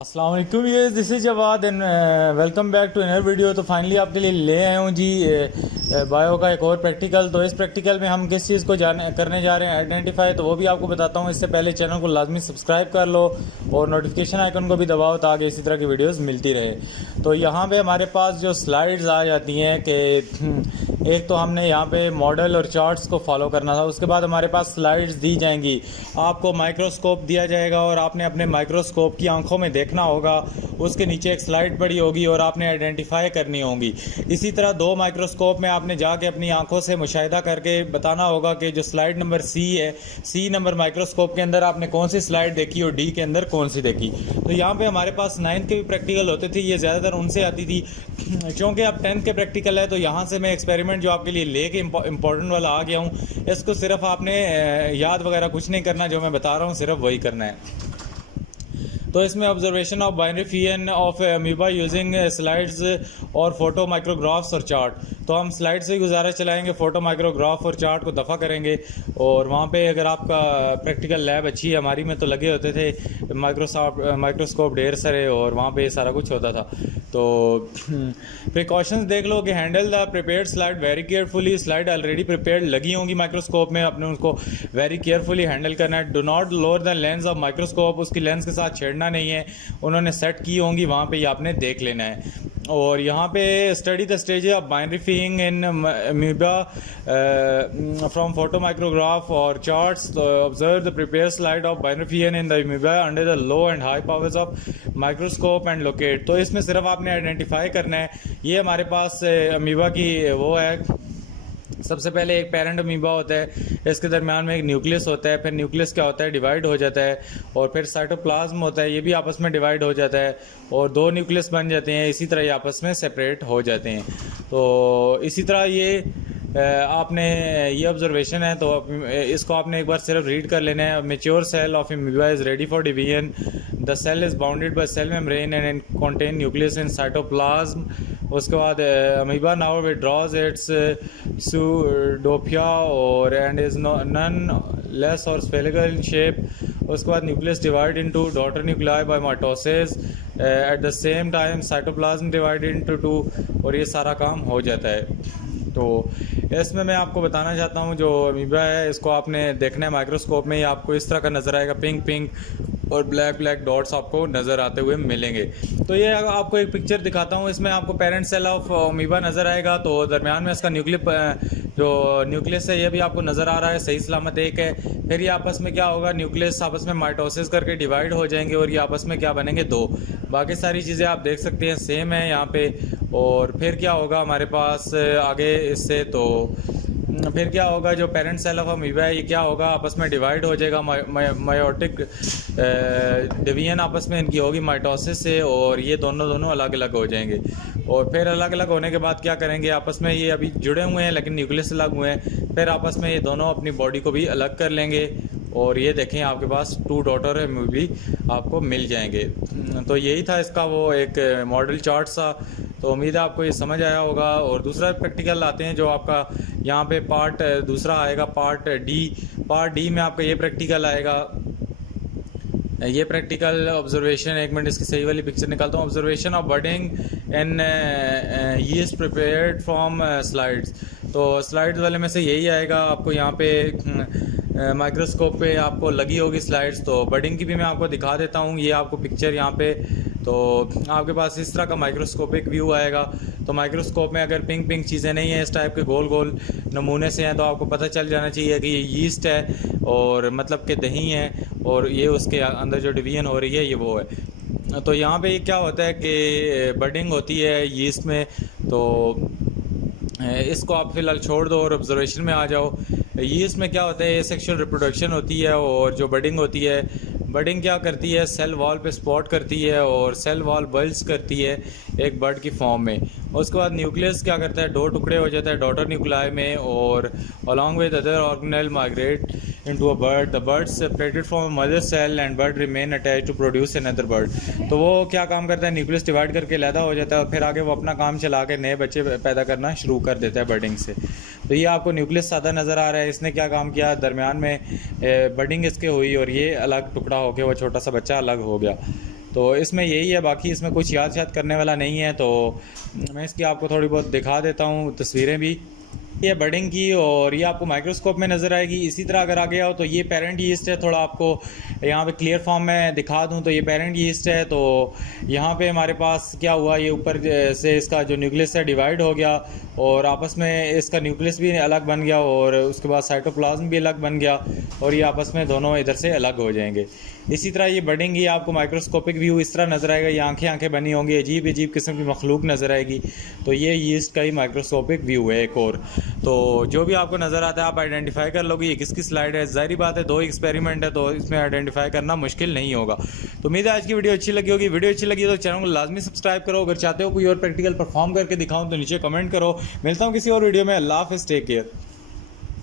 अस्सलाम वालेकुम ये this is Jawad and welcome back to another video. तो फाइनली आपके लिए ले आया हूँ जी बायो का एक और प्रैक्टिकल। तो इस प्रैक्टिकल में हम किस चीज़ को करने जा रहे हैं आइडेंटिफाई, तो वो भी आपको बताता हूँ। इससे पहले चैनल को लाजमी सब्सक्राइब कर लो और नोटिफिकेशन आइकन को भी दबाओ ताकि इसी तरह की वीडियोस मिलती रहे। तो यहाँ पे हमारे पास जो स्लाइड्स आ जाती हैं कि एक तो हमने यहाँ पे मॉडल और चार्ट्स को फॉलो करना था, उसके बाद हमारे पास स्लाइड्स दी जाएंगी, आपको माइक्रोस्कोप दिया जाएगा और आपने अपने माइक्रोस्कोप की आंखों में देखना होगा, उसके नीचे एक स्लाइड पड़ी होगी और आपने आइडेंटिफाई करनी होगी। इसी तरह दो माइक्रोस्कोप में आपने जाके अपनी आंखों से मुशाहिदा करके बताना होगा कि जो स्लाइड नंबर सी है, सी नंबर माइक्रोस्कोप के अंदर आपने कौन सी स्लाइड देखी और डी के अंदर कौन सी देखी। तो यहाँ पे हमारे पास 9th के भी प्रैक्टिकल होते थे, ये ज़्यादातर उनसे आती थी। क्योंकि अब 10th के प्रैक्टिकल है तो यहाँ से मैं एक्सपेरिमेंट जो आपके लिए लेके इंपॉर्टेंट वाला आ गया हूँ। इसको सिर्फ आपने याद वगैरह कुछ नहीं करना, जो मैं बता रहा हूँ सिर्फ वही करना है। तो इसमें observation of binary fission of amoeba using slides और फोटो माइक्रोग्राफ्स और चार्ट। तो हम स्लाइड से ही गुजारा चलाएंगे, फोटो माइक्रोग्राफ और चार्ट को दफ़ा करेंगे। और वहाँ पे अगर आपका प्रैक्टिकल लैब अच्छी है, हमारी में तो लगे होते थे माइक्रोस्कोप ढेर सारे और वहाँ पे सारा कुछ होता था। तो प्रिकॉशंस देख लो कि handle the prepared slide very carefully. Slide already prepared लगी होंगी माइक्रोस्कोप में, अपने उनको वेरी केयरफुली हैंडल करना है। Do not lower the lens of microscope, उसकी लेंस के साथ छेड़ना नहीं है, उन्होंने सेट की होंगी वहाँ पे, ये आपने देख लेना है। और यहाँ पे study the stage of binary फीइंग in amoeba from photo micrograph और charts. Observe the prepared slide of binary फीइंग in the amoeba under the low and high powers of microscope and locate. तो इसमें सिर्फ आपने आइडेंटिफाई करना है। ये हमारे पास अमीबा की वो है, सबसे पहले एक पेरेंट अमीबा होता है, इसके दरमियान में एक न्यूक्लियस होता है, फिर न्यूक्लियस क्या होता है, डिवाइड हो जाता है, और फिर साइटोप्लाज्म होता है, ये भी आपस में डिवाइड हो जाता है और दो न्यूक्लियस बन जाते हैं। इसी तरह ये आपस में सेपरेट हो जाते हैं। तो इसी तरह ये आपने ये ऑब्जर्वेशन है, तो इसको आपने एक बार सिर्फ रीड कर लेना है। Mature cell of amoeba is ready for division, the cell is bounded by cell membrane and contain nucleus in cytoplasm. उसके बाद amoeba now withdraws its pseudopodia और एंड इज नन लेस और स्फेरिकल इन शेप। उसके बाद nucleus divide into daughter nuclei by mitosis, at the same time cytoplasm divide into two, और ये सारा काम हो जाता है। तो इसमें मैं आपको बताना चाहता हूँ जो अमीबा है, इसको आपने देखना है माइक्रोस्कोप में, ये आपको इस तरह का नज़र आएगा, पिंक पिंक और ब्लैक ब्लैक डॉट्स आपको नज़र आते हुए मिलेंगे। तो ये आपको एक पिक्चर दिखाता हूँ, इसमें आपको पेरेंट सेल ऑफ अमीबा नज़र आएगा, तो दरमियान में इसका जो न्यूक्लियस है ये भी आपको नज़र आ रहा है, सही सलामत एक है। फिर ये आपस में क्या होगा, न्यूक्लियस आपस में माइटोसिस करके डिवाइड हो जाएंगे और ये आपस में क्या बनेंगे, दो। बाकी सारी चीज़ें आप देख सकते हैं सेम है यहाँ पे। और फिर क्या होगा हमारे पास आगे इससे, तो फिर क्या होगा, जो पेरेंट सेल ऑफ अमीबा है ये क्या होगा, आपस में डिवाइड हो जाएगा, मायोटिक डिवीजन आपस में इनकी होगी माइटोसिस से, और ये दोनों अलग अलग हो जाएंगे। और फिर अलग अलग होने के बाद क्या करेंगे, आपस में ये अभी जुड़े हुए हैं लेकिन न्यूक्लियस अलग हुए हैं, फिर आपस में ये दोनों अपनी बॉडी को भी अलग कर लेंगे और ये देखें आपके पास 2 डॉटर भी आपको मिल जाएंगे। तो यही था इसका वो एक मॉडल चार्ट सा। तो उम्मीद है आपको ये समझ आया होगा। और दूसरा प्रैक्टिकल आते हैं जो आपका यहाँ पे पार्ट दूसरा आएगा, पार्ट डी में आपका ये प्रैक्टिकल आएगा। ये प्रैक्टिकल ऑब्जर्वेशन, एक मिनट इसकी सही वाली पिक्चर निकालता हूँ। Observation of budding and yeast prepared from slides. तो स्लाइड्स वाले में से यही आएगा, आपको यहाँ पे माइक्रोस्कोप पे आपको लगी होगी स्लाइड्स। तो बडिंग की भी मैं आपको दिखा देता हूँ, ये आपको पिक्चर यहाँ पे, तो आपके पास इस तरह का माइक्रोस्कोपिक व्यू आएगा। तो माइक्रोस्कोप में अगर पिंक पिंक चीज़ें नहीं हैं, इस टाइप के गोल गोल नमूने से हैं, तो आपको पता चल जाना चाहिए कि ये यीस्ट है और मतलब कि दही है, और ये उसके अंदर जो डिवीजन हो रही है ये वो है। तो यहाँ पे क्या होता है कि बडिंग होती है यीस्ट में, तो इसको आप फिलहाल छोड़ दो और ऑब्जर्वेशन में आ जाओ। यीस्ट में क्या होता है, सेक्सुअल रिप्रोडक्शन होती है, और जो बडिंग होती है, बडिंग क्या करती है, सेल वॉल पे स्पॉट करती है और सेल वॉल बल्ज करती है एक बर्ड की फॉर्म में। उसके बाद न्यूक्लियस क्या करता है, 2 टुकड़े हो जाता है डॉटर न्यूक्लियाई में, और along with other organelle migrate into a bud. The bud separated from mother cell and bud remain attach to produce another bud. तो वो क्या काम करता है, न्यूक्लियस डिवाइड करके अलहदा हो जाता है और फिर आगे वो अपना काम चला के नए बच्चे पैदा करना शुरू कर देता है बर्डिंग से। तो ये आपको न्यूक्लियस सादा नज़र आ रहा है, इसने क्या काम किया, दरमियान में बर्डिंग इसके हुई और ये अलग टुकड़ा हो गया, वो छोटा सा बच्चा अलग हो गया। तो इसमें यही है, बाकी इसमें कुछ याद करने वाला नहीं है। तो मैं इसकी आपको थोड़ी बहुत दिखा देता हूँ तस्वीरें भी। ये बडिंग की, और ये आपको माइक्रोस्कोप में नज़र आएगी। इसी तरह अगर आगे आओ तो ये पेरेंट यीस्ट है। थोड़ा आपको यहाँ पे क्लियर फॉर्म में दिखा दूँ तो ये पेरेंट यीस्ट है। तो यहाँ पे हमारे पास क्या हुआ, ये ऊपर से इसका जो न्यूक्लियस है डिवाइड हो गया और आपस में इसका न्यूक्लियस भी अलग बन गया और उसके बाद साइटोप्लाज्म भी अलग बन गया और ये आपस में दोनों इधर से अलग हो जाएंगे। इसी तरह ये बडिंग ही आपको माइक्रोस्कोपिक व्यू इस तरह नज़र आएगा। ये आंखें बनी होंगी, अजीब किस्म की मखलूक नज़र आएगी। तो ये यीस्ट का ही माइक्रोस्कोपिक व्यू है एक और। तो जो भी आपको नज़र आता है आप आइडेंटिफाई कर लोगे ये किसकी स्लाइड है। ज़ाहिर बात है 2 एक्सपेरिमेंट है तो इसमें आइडेंटिफाई करना मुश्किल नहीं होगा। तो उम्मीद है आज की वीडियो अच्छी लगी होगी। वीडियो अच्छी लगी तो चैनल को लाजमी सब्सक्राइब करो। अगर चाहते हो कोई और प्रैक्टिकल परफॉर्म करके दिखाऊं तो नीचे कमेंट करो। मिलता हूँ किसी और वीडियो में। अल्लाह हाफ़िज़, टेक केयर।